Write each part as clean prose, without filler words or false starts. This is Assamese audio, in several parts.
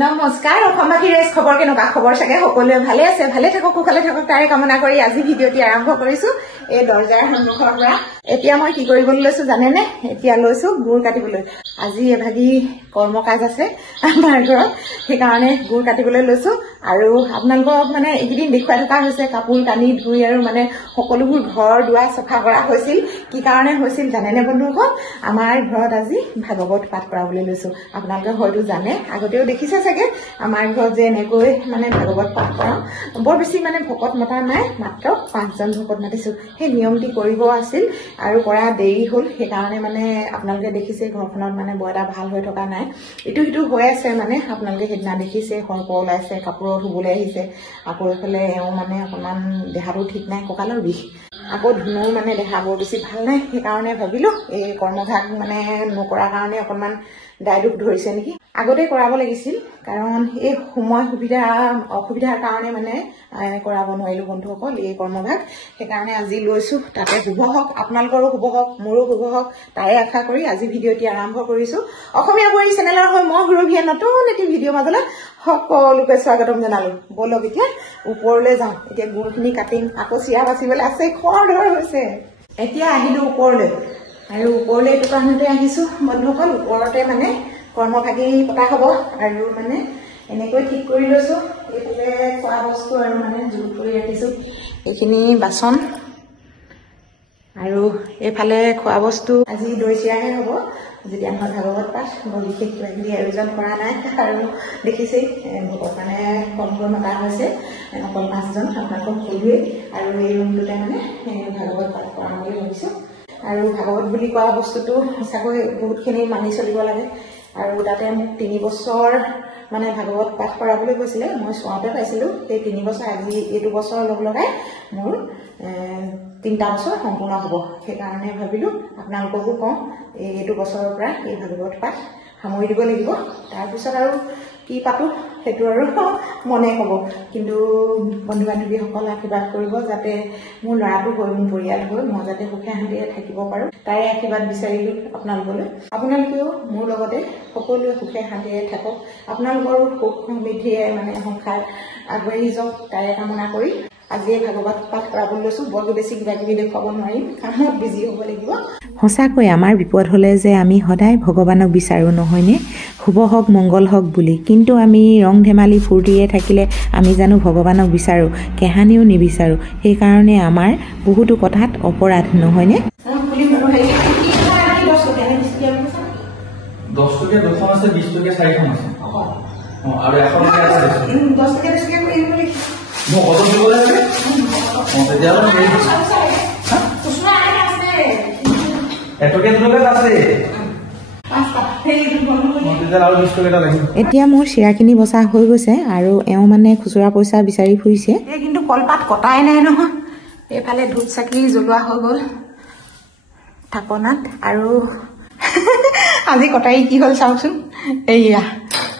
নমস্কাৰ অসমবাসী ৰাইজ খবৰ কেনেকুৱা খবৰ চাগে সকলোৱে ভালে আছে ভালে থাকক কুশলে থাকক তাৰে কামনা কৰি আজি ভিডিঅ'টি আৰম্ভ কৰিছো এই দৰ্জাৰ সন্মুখৰ পৰা এতিয়া মই কি কৰিবলৈ লৈছো জানেনে এতিয়া লৈছো গুৰ কাটিবলৈ আজি এভাগি কৰ্মকাজ আছে আমাৰ ঘৰত সেইকাৰণে গুৰ কাটিবলৈ লৈছো আৰু আপোনালোকক মানে এইকেইদিন দেখুৱাই থকা হৈছে কাপোৰ কানি ধুই আৰু মানে সকলোবোৰ ঘৰ দুৱাৰ চাফা কৰা হৈছিল কি কাৰণে হৈছিল জানেনে বন্ধুসকল আমাৰ ঘৰত আজি ভাগৱত পাঠ কৰাবলৈ লৈছো আপোনালোকে হয়তো জানে আগতেও দেখিছে চাগে আমাৰ ঘৰত যে এনেকৈ মানে ভাগৱত পাঠ কৰাও বৰ বেছি মানে ভকত মতা নাই মাত্ৰ 5জন ভকত মাতিছো সেই নিয়মটি কৰিব আছিল আৰু কৰা দেৰি হ'ল সেইকাৰণে মানে আপোনালোকে দেখিছে ঘৰখনত মানে বৰ এটা ভাল হৈ থকা নাই ইটো সিটো হৈ আছে মানে আপোনালোকে সেইদিনা দেখিছে সৰ্প ওলাইছে কাপোৰ ধুবলৈ আহিছে আকৌ এইফালে এওঁ মানে অকণমান দেহাটো ঠিক নাই কঁকালৰ বিষ আকৌ ধুনু মানে দেহা বৰ বেছি ভাল নাই সেইকাৰণে ভাবিলো এই কৰ্মভাগ মানে নকৰাৰ কাৰণে অকণমান দায় দুখ ধৰিছে নেকি আগতে কৰাব লাগিছিল কাৰণ এই সময় অসুবিধাৰ কাৰণে মানে কৰাব নোৱাৰিলো বন্ধুসকল এই কৰ্মভাগ সেইকাৰণে আজি লৈছো তাতে শুভ হওক আপোনালোকৰো শুভ হওক মোৰো শুভ হওক তাৰে আশা কৰি আজি ভিডিঅ'টি আৰম্ভ কৰিছো অসমীয়া বোৱাৰী চেনেলৰ হৈ মই সুৰভিয়ে নতুন এটি ভিডিঅ' মাজলৈ সকলোকে স্বাগতম জনালো বলক এতিয়া ওপৰলৈ যাওঁ এতিয়া গুৰখিনি কাটিম আকৌ চিৰা বাচিবলৈ আছে খৰধৰ হৈছে এতিয়া আহিলো ওপৰলৈ আৰু ওপৰলৈ এইটো কাৰণতে আহিছো বন্ধুসকল ওপৰতে মানে কৰ্মভাগী পতা হ'ব আৰু মানে এনেকৈ ঠিক কৰি লৈছো এইফালে খোৱা বস্তু আৰু মানে জোৰ কৰি ৰাখিছো এইখিনি বাচন আৰু এইফালে খোৱা বস্তু আজি দৈ চিৰাহে হ'ব যেতিয়া মই ভাগৱত পাঠ বৰ বিশেষ কিবা কিবি আয়োজন কৰা নাই আৰু দেখিছেই ভকত মানে কমকৈ মতা হৈছে অকল 5জন আপোনালোকক ক'লোৱেই আৰু এই ৰুমটোতে মানে ভাগৱত পাঠ কৰাম বুলি ভাবিছোঁ আৰু ভাগৱত বুলি কোৱা বস্তুটো সঁচাকৈ বহুতখিনি মানি চলিব লাগে আৰু তাতে মোক 3 বছৰ মানে ভাগৱত পাঠ কৰাবলৈ কৈছিলে মই চোৱাতে পাইছিলোঁ সেই 3 বছৰ আজি এইটো বছৰ লগ লগাই মোৰ 3টা বছৰ সম্পূৰ্ণ হ'ব সেইকাৰণে ভাবিলোঁ আপোনালোককো কওঁ এইটো বছৰৰ পৰা এই ভাগৱত পাঠ সামৰি দিব লাগিব তাৰপিছত আৰু কি পাতোঁ সেইটো আৰু মনে ক'ব কিন্তু বন্ধু বান্ধৱীসকল আশীৰ্বাদ কৰিব যাতে মোৰ ল'ৰাটো হৈ মোৰ পৰিয়াল হৈ মই যাতে সুখে শান্তিৰে থাকিব পাৰোঁ তাৰে আশীৰ্বাদ বিচাৰিলোঁ আপোনালোকেও মোৰ লগতে সকলোৱে সুখে শান্তিৰে থাকক আপোনালোকৰো সুখ সমৃদ্ধিৰে মানে সংসাৰ আগবাঢ়ি যাওক তাৰে কামনা কৰি আজি ভাগৱত পাঠ কৰাবলৈ লৈছোঁ বৰ বেছি কিবা কিবি দেখুৱাব নোৱাৰিম কামত বিজি হ'ব লাগিব সঁচাকৈ আমাৰ বিপদ হ'লে যে আমি সদায় ভগৱানক বিচাৰোঁ নহয়নে শুভ হওক মংগল হওক বুলি কিন্তু আমি ৰং ধেমালি ফূৰ্তিৰে থাকিলে আমি জানো ভগৱানক বিচাৰোঁ কেহানিও নিবিচাৰোঁ সেইকাৰণে আমাৰ বহুতো কথাত অপৰাধ নহয়নে 10 টকীয়া 2খন আছে 20 টকীয়া 4খন আছে আৰু 100 টকীয়া আছে 10 টকীয়া কৰিম বুলি মই কত দিবলৈ আছে তেতিয়াহ'লে হেৰি খুচুৰা আছে 1 টকীয়া 2 টকীয়া আছে এতিয়া মোৰ চিৰাখিনি বচা হৈ গৈছে আৰু এওঁ মানে খুচুৰা পইচা বিচাৰি ফুৰিছে কিন্তু কলপাত কটাই নাই নহয় এইফালে ধূপ চাকি জ্বলোৱা হৈ গ'ল থাপনাত আৰু আজি কটাই কি হ'ল চাওকচোন এইয়া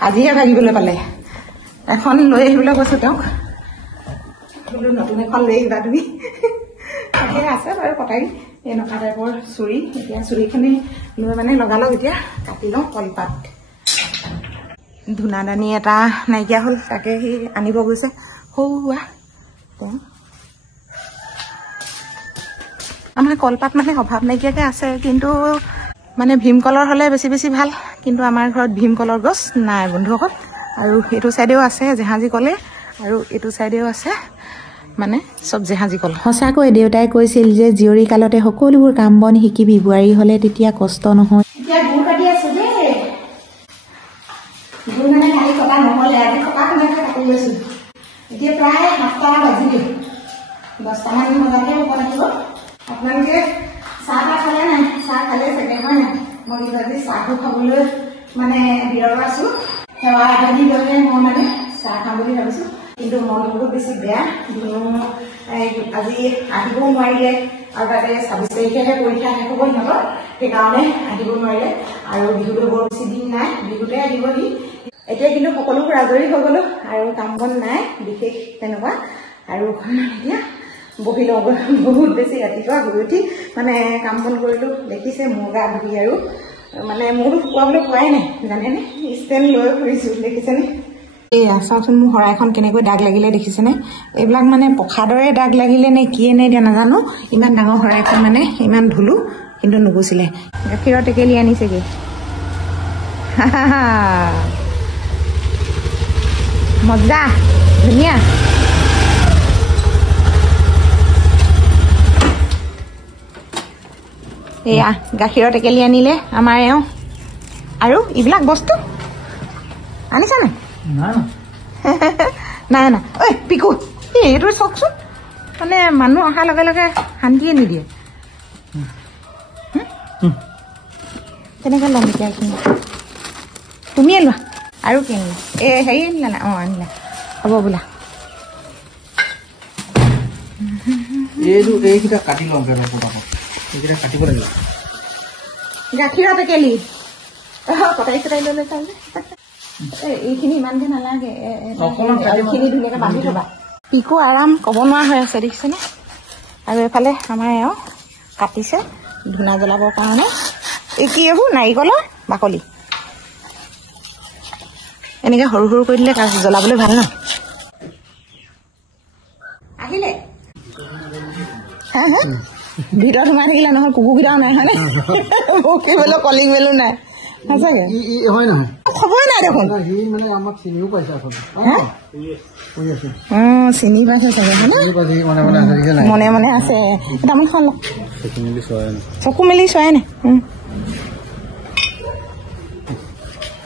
আজিহে ভাগিবলৈ পালে এখন লৈ আহিবলৈ কৈছো তেওঁক বোলো নতুন এখন লৈ আহিবা তুমি তাকে আছে বাৰু কটাই এনেকুৱা টাইপৰ চুৰি এতিয়া চুৰিখিনি লৈ মানে লগালগ এতিয়া কাটি লওঁ কলপাত ধূনাদানি এটা নাইকিয়া হ'ল তাকে সি আনিব গৈছে সৌৱা তেওঁ আমাৰ কলপাত মানে অভাৱ নাইকিয়াকৈ আছে কিন্তু মানে ভীমকলৰ হ'লে বেছি বেছি ভাল কিন্তু আমাৰ ঘৰত ভীমকলৰ গছ নাই বন্ধুসকল আৰু এইটো চাইডেও আছে জেহাজী কলে আৰু এইটো চাইডেও আছে মানে সব জেহাজী কল সঁচাকৈ দেউতাই কৈছিল যে জীয়ৰী কালতে সকলোবোৰ কাম বন শিকিবি বোৱাৰী হ'লে তেতিয়া কষ্ট নহয় এতিয়া গুৰ কাটি আছো দেই গুৰ মানে কালি কটা নহ'লে আজি কটাখনকে কাটি লৈছো এতিয়া প্ৰায় 7টা বাজিলে 10টামান বজাতে হ'ব লাগিব আপোনালোকে চাহ খালে নাই চাহ খালে চাগে হয় নাই মই কিন্তু আজি চাহটো খাবলৈ মানে বিৰত আছো সেৱা আদি লৈ মই মানে চাহ খাম বুলি ভাবিছো কিন্তু মনটো বহুত বেছি বেয়া আজি আহিবও নোৱাৰিলে আৰু তাতে 26 তাৰিখেহে পৰীক্ষা শেষ হ'ব সিহঁতৰ সেইকাৰণে আহিব নোৱাৰিলে আৰু বিহুটো বৰ বেছি দিন নাই বিহুতে আহিবহি এতিয়া কিন্তু সকলোবোৰ আজৰি হৈ গ'লো আৰু কাম বন নাই বিশেষ তেনেকুৱা আৰু এতিয়া বহি লওঁ বহুত বেছি ৰাতিপুৱা শুই উঠি মানে কাম বন কৰিলোঁ দেখিছে মোৰ গা ধুই আৰু মানে মূৰটো শুকুৱাবলৈ পোৱাই নাই জানেনে ষ্টেণ্ড লৈ ফুৰিছোঁ দেখিছেনে এয়া চাওকচোন মোৰ শৰাইখন কেনেকৈ দাগ লাগিলে দেখিছেনে এইবিলাক মানে পখাদৰে দাগ লাগিলে নে কিয়ে নে এতিয়া নাজানো ইমান ডাঙৰ শৰাইখন মানে ইমান ধুলো কিন্তু নুগুচিলে গাখীৰৰ টেকেলি আনিছেগৈ মজা ধুনীয়া এয়া গাখীৰৰ টেকেলি আনিলে আমাৰ এওঁ আৰু এইবিলাক বস্তু আনিছা নাই নাই না ঐ পিকু এইটো চাওকচোন মানে মানুহ অহাৰ লগে লগে শান্তিয়ে নিদিয়ে কেনেকৈ ল'ম এতিয়া এইখিনি তুমিয়ে লোৱা আৰু কি আনিলা এই হেৰি আনিলা না অঁ আনিলা হ'ব বোলা এইকেইটা কাটি ল'ম এইকেইটা কাটিব লাগিব গাখীৰৰ টেকেলি কটাই চটাই লৈ লৈছা যে এইখিনি ইমানকে নালাগে এইখিনি ধুনীয়াকৈ বান্ধি থবা পিকু আৰাম ক'ব নোৱাৰা হৈ আছে দেখিছেনে আৰু এইফালে আমাৰ এওঁ কাটিছে ধূনা জ্বলাবৰ কাৰণে এই কি এইবোৰ নাৰিকলৰ বাকলি এনেকৈ সৰু সৰু কৰি দিলে জ্বলাবলৈ ভাল ন আহিলে ভিতৰত সোমাই থাকিলে নহয় কুকুৰকেইটাও নাই হয়নে বকিবলৈ কলিং বেলো নাই সঁচাকে হয় নহয় খবৰে নাই দেখোন মানে আমাক চিনিও পাইছে চিনি পাইছে চাগে হয়নে মনে মনে আছে তামোল খাওঁ চকু মেলি চোৱাই নাই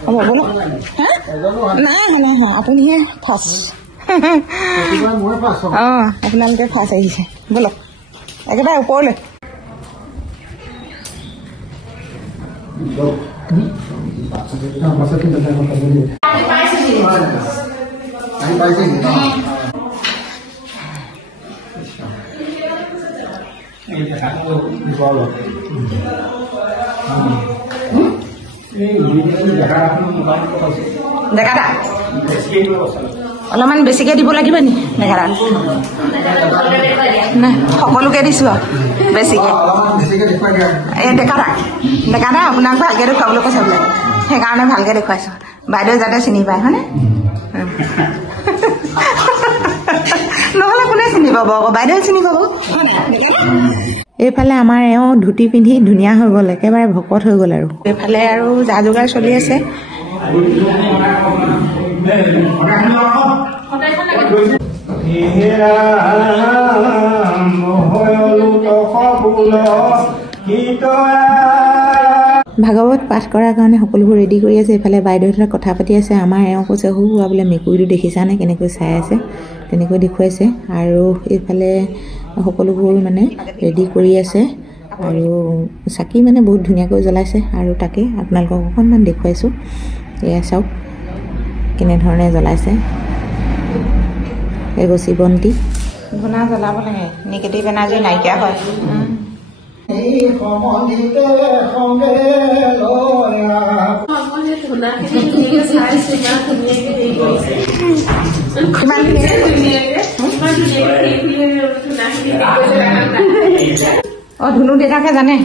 হ'ব বোলো নাই নাই আপুনিহে ফাৰ্ষ্ট অঁ আপোনালোকে ফাৰ্ষ্ট আহিছে ব'লক একেবাৰে ওপৰলৈ ডেকাটা অলপমান বেছিকৈ দিব লাগিব নি ডেকাটা নাই সকলোকে দিছোঁ আৰু বেছিকৈ এই ডেকাটা ডেকাটা আপোনাক ভালকৈ দেখুৱাবলৈ কৈছে বোলে সেইকাৰণে ভালকৈ দেখুৱাইছোঁ বাইদেউ যাতে চিনি পায় হয়নে নহ'লে কোনে চিনি পাব আকৌ বাইদেউ চিনি পাব এইফালে আমাৰ এওঁ ধুতি পিন্ধি ধুনীয়া হৈ গ'ল একেবাৰে ভকত হৈ গ'ল আৰু এইফালে আৰু যা যোগাৰ চলি আছে ভাগৱত পাঠ কৰাৰ কাৰণে সকলোবোৰ ৰেডি কৰি আছে এইফালে বাইদেউহঁতে কথা পাতি আছে আমাৰ এওঁ কৈছে সু বোলে মেকুৰীটো দেখিছানে কেনেকৈ চাই আছে তেনেকৈ দেখুৱাইছে আৰু এইফালে সকলোবোৰ মানে ৰেডি কৰি আছে আৰু চাকি মানে বহুত ধুনীয়াকৈ জ্বলাইছে আৰু তাকে আপোনালোকক অকণমান দেখুৱাইছোঁ এয়া চাওক কেনেধৰণে জ্বলাইছে এগছি বন্তি ধূনা জ্বলাব লাগে নিগেটিভ এনাৰ্জি নাইকিয়া হয় ধুনু দেউতাকে জানে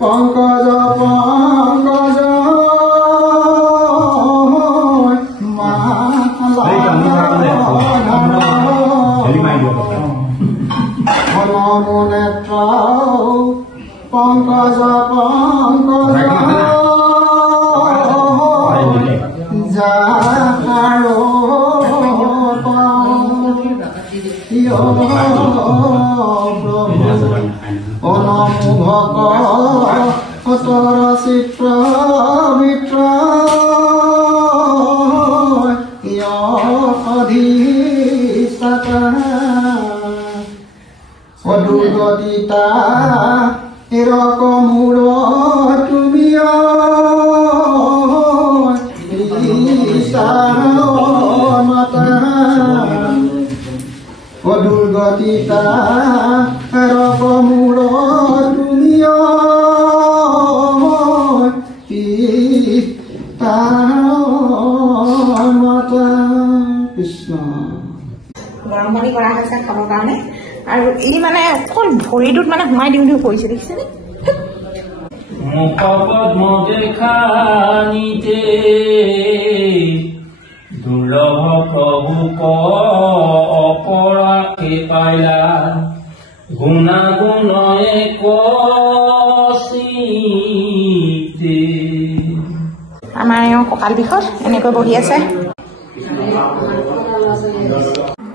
পংকজ পংকজ নেত্র পংকজ পংকজ অনুভক অতর চিত্র মিত্র অধীষ্ঠাতা অদুগতিতা এরকমূর তুমি অদুগতিতা এরকমূর তুমি কৃষ্ণ গৰম পানী কৰা হৈছে খাবৰ কাৰণে আৰু ই মানে অকল ভৰিটোত মানে সোমাই দিওঁ দিওঁ কৰিছে দেখিছেনে মুখপদ্ম দেখা নিতে দুৰ্লভ প্ৰভু অপৰাধে পাইলা গুণাগুণয়ে কচিতে আমাৰ এওঁ কঁকাল বিষত এনেকৈ বহি আছে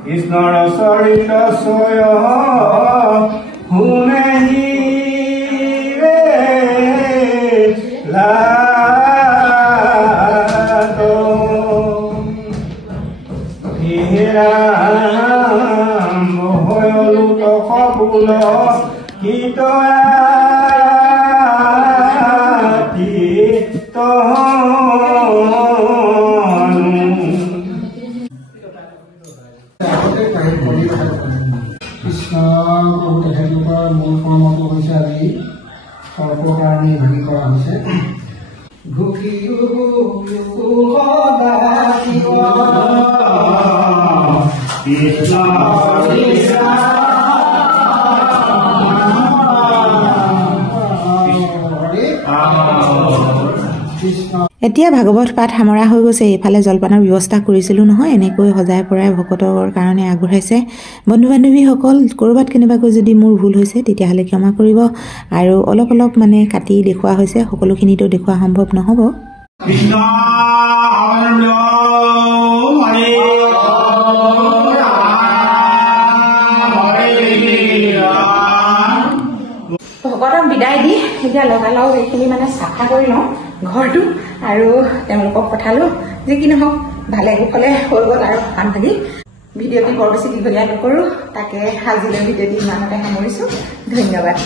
কৃষ্ণৰ চৰিত্ৰ চয় শুনেহি তেখেতলোকৰ মূল কৰ্মটো হৈছে আজি সৰ্পৰ কাৰণে ভাগি কৰা হৈছে এতিয়া ভাগৱত পাঠ সামৰা হৈ গৈছে এইফালে জলপানৰ ব্যৱস্থা কৰিছিলোঁ নহয় এনেকৈ সজাই পৰাই ভকতৰ কাৰণে আগবঢ়াইছে বন্ধু বান্ধৱীসকল ক'ৰবাত কেনেবাকৈ যদি মোৰ ভুল হৈছে তেতিয়াহ'লে ক্ষমা কৰিব আৰু অলপ অলপ মানে কাটি দেখুওৱা হৈছে সকলোখিনিতো দেখুওৱা সম্ভৱ নহ'ব ভকতক বিদায় দি এতিয়া লগালগ এইখিনি মানে চাফা কৰি লওঁ ঘৰটো আৰু তেওঁলোকক পঠালো যি কি নহওক ভালে কুশলে হৈ গ'ল আৰু কাম ভাগি ভিডিঅ'টি বৰ বেছি দীঘলীয়া নকৰোঁ তাকে আজিলৈ ভিডিঅ'টি ইমানতে সামৰিছোঁ ধন্যবাদ